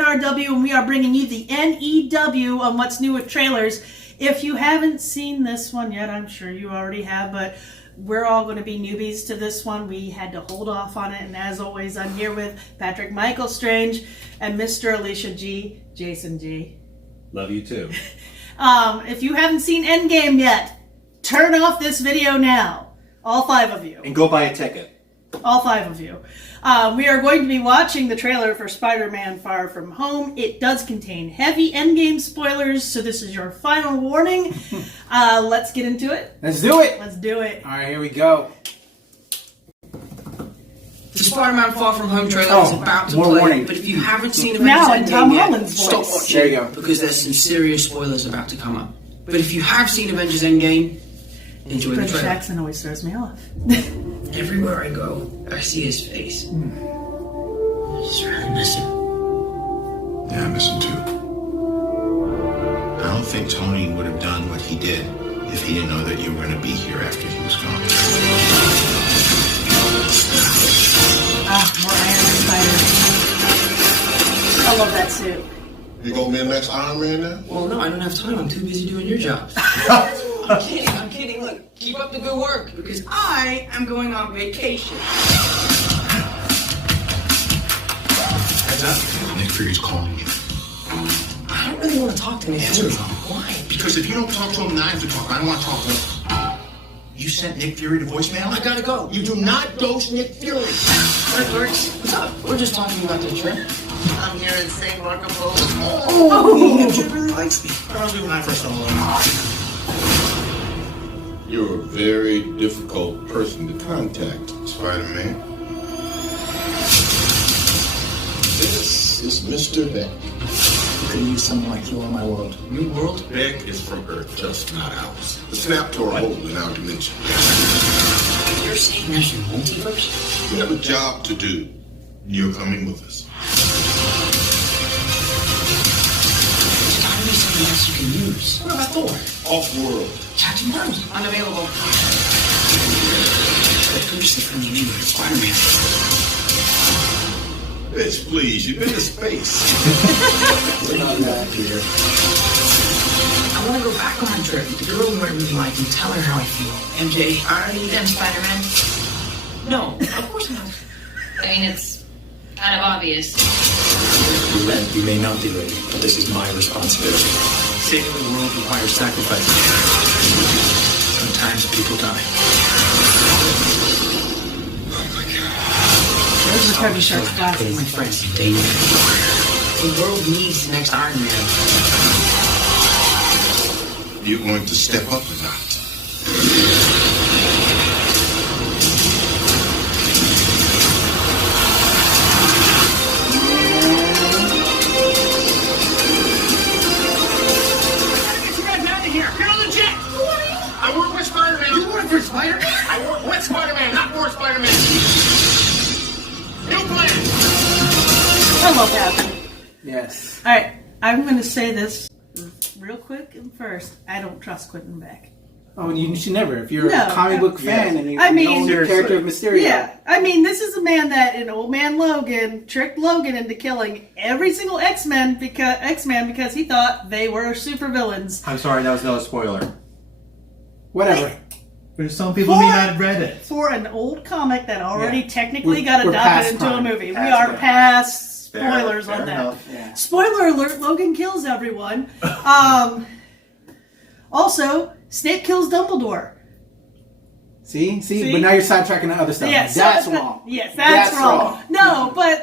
NRW, and we are bringing you the NEW on what's new with trailers. If you haven't seen this one yet, I'm sure you already have, but we're all going to be newbies to this one. We had to hold off on it, and as always, I'm here with Patrick Michael Strange and Mr. Alicia G. Jason G. Love you too. If you haven't seen Endgame yet, turn off this video now. All 5 of you. And go buy a ticket. All 5 of you. We are going to be watching the trailer for Spider-Man Far From Home. It does contain heavy Endgame spoilers, so this is your final warning. Let's get into it. Let's do it. Let's do it. All right, here we go. The Spider-Man Far From Home trailer is about to play, warning. but if you haven't seen Now in Avengers Tom Endgame yet, Holland's stop voice. watching. There you go. Because there's some serious spoilers about to come up. But if you have seen Avengers Endgame, enjoy the British trailer. accent always throws me off. Everywhere I go, I see his face. I just really miss him. Yeah, I miss him too. I don't think Tony would have done what he did if he didn't know that you were going to be here after he was gone. More Iron Spider. I love that suit. You gonna be the next Iron Man now? Well, no, I don't have time. I'm too busy doing your job. I'm kidding. Look, keep up the good work because I am going on vacation. Heads up. Nick Fury's calling you. I don't really want to talk to Nick Fury. Why? Because if you don't talk to him, then I have to talk. I don't want to talk to him. You sent Nick Fury to voicemail? I gotta go. You do not ghost Nick Fury. Alright, Birds, what's up? We're just talking about the trip. I'm here in St. Marco Polo. Oh, Jim really likes me. Probably when I first saw him. You're a very difficult person to contact, Spider-Man. This is Mr. Beck. You could use someone like you in my world. New world? Beck is from Earth, just not ours. The snap tore a hole in our dimension. You're saying there's a multiverse? We have a job to do. You're coming with us. There's gotta be something else you can use. What about Thor? Off-world. Captain Marvel. Unavailable. I'm just a friendly neighborhood Spider-Man. Bitch, please, you've been to space. We're not that, Peter. I want to go back on my trip with the girl who I really like and tell her how I feel. MJ, are you done, Spider-Man? No, of course not. I mean, it's kind of obvious. We may not be ready, but this is my responsibility. Saving the world requires sacrifice. Sometimes people die. There's the Tony Shark's My glasses. friends in danger. The world needs the next Iron Man. You're going to step up or not? I work with Spider-Man. You work for Spider-Man? I work with Spider-Man, not for Spider-Man. New plan. I love that. Yes. All right, I'm going to say this real quick and first. I don't trust Quentin Beck. Oh, you should never. If you're No, a comic book fan yes. and you I mean, know the character of Mysterio. Yeah, I mean, this is a man that in Old Man Logan tricked Logan into killing every single X-Man because he thought they were supervillains. I'm sorry, that was not a spoiler. Whatever. But some people may not have read it. For an old comic that already Yeah. technically We're got past adopted into prime. a movie. We Past are prime. past Fair- spoilers fair on that. enough. Yeah. Spoiler alert, Logan kills everyone. Also, Snape kills Dumbledore. See? See? But now you're sidetracking to other stuff. Yeah, so That's wrong. Yes, that's wrong. wrong. No, but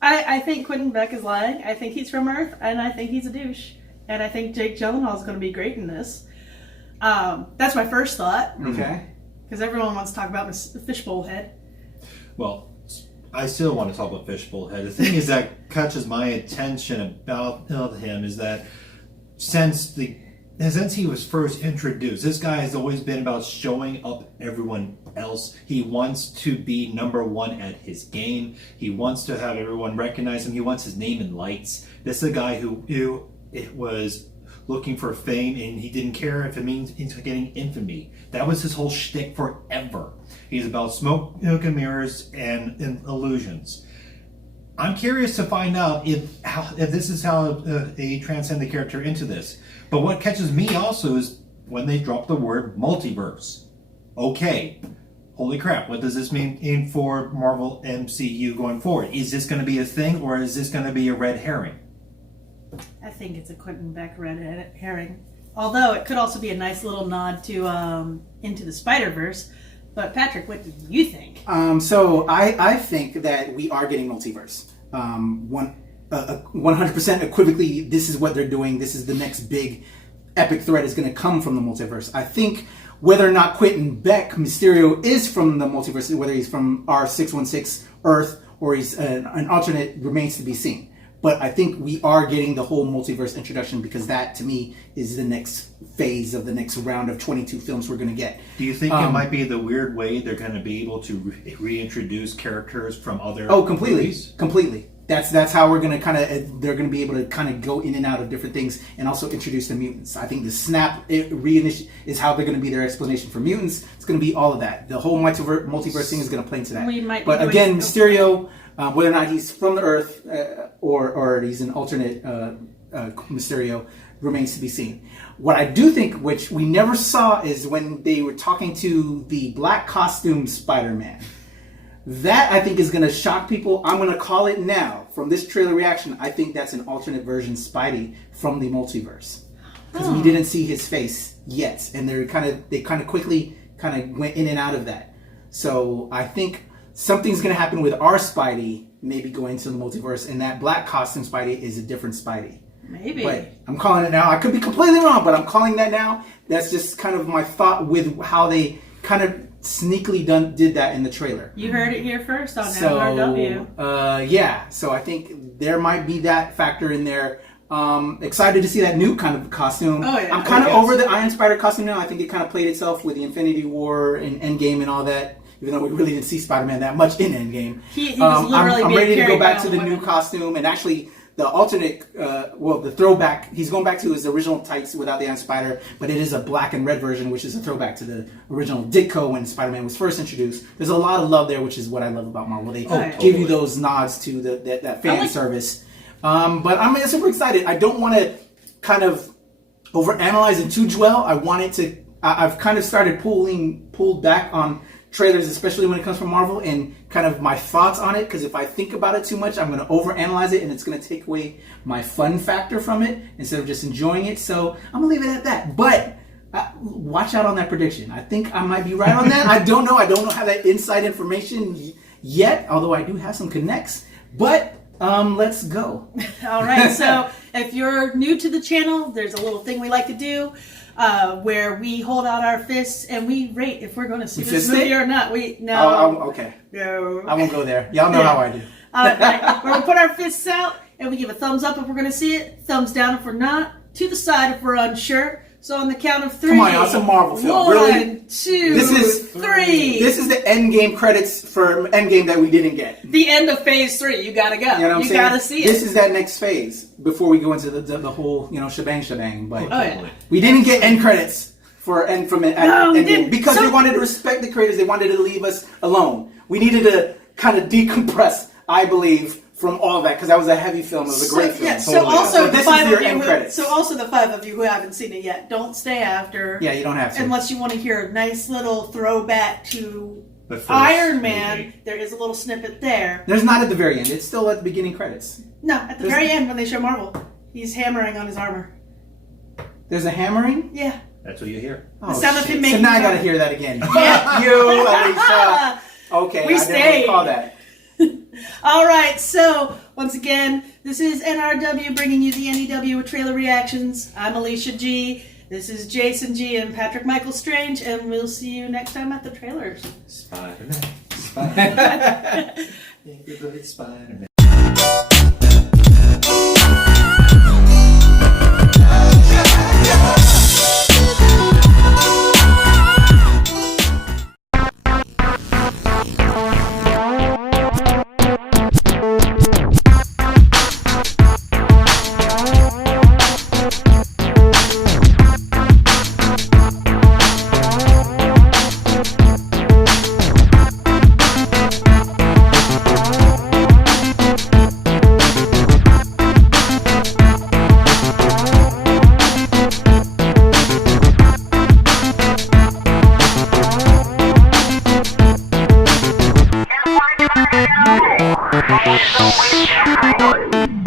I think Quentin Beck is lying. I think he's from Earth, and I think he's a douche. And I think Jake Gyllenhaal is going to be great in this. That's my first thought, Okay. because everyone wants to talk about this fishbowl head. Well, I still want to talk about Fishbowl Head. The thing is that catches my attention about him is that since he was first introduced, this guy has always been about showing up everyone else. He wants to be number one at his game. He wants to have everyone recognize him. He wants his name in lights. This is a guy who it was looking for fame, and he didn't care if it means into getting infamy. That was his whole shtick forever. He's about smoke and mirrors and illusions. I'm curious to find out if this is how they transcend the character into this. But what catches me also is when they drop the word multiverse. Okay, holy crap, what does this mean for Marvel MCU going forward? Is this going to be a thing, or is this going to be a red herring? I think it's a Quentin Beck red herring. Although it could also be a nice little nod to Into the Spider-Verse. But Patrick, what do you think? So I think that we are getting multiverse. 100% equivocally, this is what they're doing. This is the next big epic threat is going to come from the multiverse. I think whether or not Quentin Beck Mysterio is from the multiverse, whether he's from our 616 Earth or he's an alternate, remains to be seen. But I think we are getting the whole multiverse introduction because that, to me, is the next phase of the next round of 22 films we're going to get. Do you think it might be the weird way they're going to be able to reintroduce characters from other movies? Completely. That's how we're going to they're going to be able to kind of go in and out of different things and also introduce the mutants. I think the snap is how they're going to be their explanation for mutants. It's going to be all of that. The whole multiverse thing is going to play into that. But again, Mysterio... whether or not he's from the Earth or he's an alternate Mysterio remains to be seen. What I do think, which we never saw, is when they were talking to the black costume Spider-Man. That, I think, is going to shock people. I'm going to call it now. From this trailer reaction, I think that's an alternate version Spidey from the multiverse. Because we didn't see his face yet. And they kind of quickly went in and out of that. So I think... something's going to happen with our Spidey, maybe going to the multiverse, and that black costume Spidey is a different Spidey. Maybe. But I'm calling it now. I could be completely wrong, but I'm calling that now. That's just kind of my thought with how they kind of sneakily did that in the trailer. You heard it here first on MRW. Yeah. So I think there might be that factor in there. Excited to see that new kind of costume. Oh, yeah. I'm kind of over the Iron Spider costume now. I think it kind of played itself with the Infinity War and Endgame and all that. Even though we really didn't see Spider-Man that much in Endgame. He was literally I'm being ready to go carried back down to the new costume. And actually, the alternate, the throwback, he's going back to his original tights without the Iron Spider. But it is a black and red version, which is a throwback to the original Ditko when Spider-Man was first introduced. There's a lot of love there, which is what I love about Marvel. They give you those nods to that fan service. But I'm super excited. I don't want to kind of overanalyze it too well. I want it to... I've kind of started pulled back on trailers, especially when it comes from Marvel, and kind of my thoughts on it, because if I think about it too much, I'm going to overanalyze it, and it's going to take away my fun factor from it, instead of just enjoying it, so I'm going to leave it at that. But, watch out on that prediction. I think I might be right on that. I don't know have that inside information yet, although I do have some connects, but let's go. All right, so if you're new to the channel, there's a little thing we like to do, where we hold out our fists and we rate if we're going to see this movie or not. Okay. No. I won't go there. Y'all know how I do. Right. We're going to put our fists out and we give a thumbs up if we're going to see it, thumbs down if we're not, to the side if we're unsure. So on the count of 3. Come on, y'all, it's a Marvel film. 1, really? 2, this is 3. This is the Endgame credits for Endgame that we didn't get. The end of Phase 3. You gotta go. You know what I'm saying? You gotta see it. This is that next phase before we go into the whole shebang. But yeah. we didn't get end credits from Endgame because they wanted to respect the creators. They wanted to leave us alone. We needed to kind of decompress, I believe, from all that, because that was a heavy film. It was a great film. Yeah, so also the 5 of you credits. So also the 5 of you who haven't seen it yet, don't stay after. Yeah, you don't have to. Unless you want to hear a nice little throwback to Iron Man. Movie. There is a little snippet there. There's not at the very end. It's still at the beginning credits. No, at the very end when they show Marvel. He's hammering on his armor. There's a hammering? Yeah. That's what you hear. Oh, the sound of him making so now I gotta hear that again. Yeah. You, Alicia. Okay, we I didn't recall that. All right, so once again, this is NRW bringing you the NEW with trailer reactions. I'm Alicia G. This is Jason G. and Patrick Michael Strange, and we'll see you next time at the trailers. Spider-Man. Spider-Man. Boys, always careful.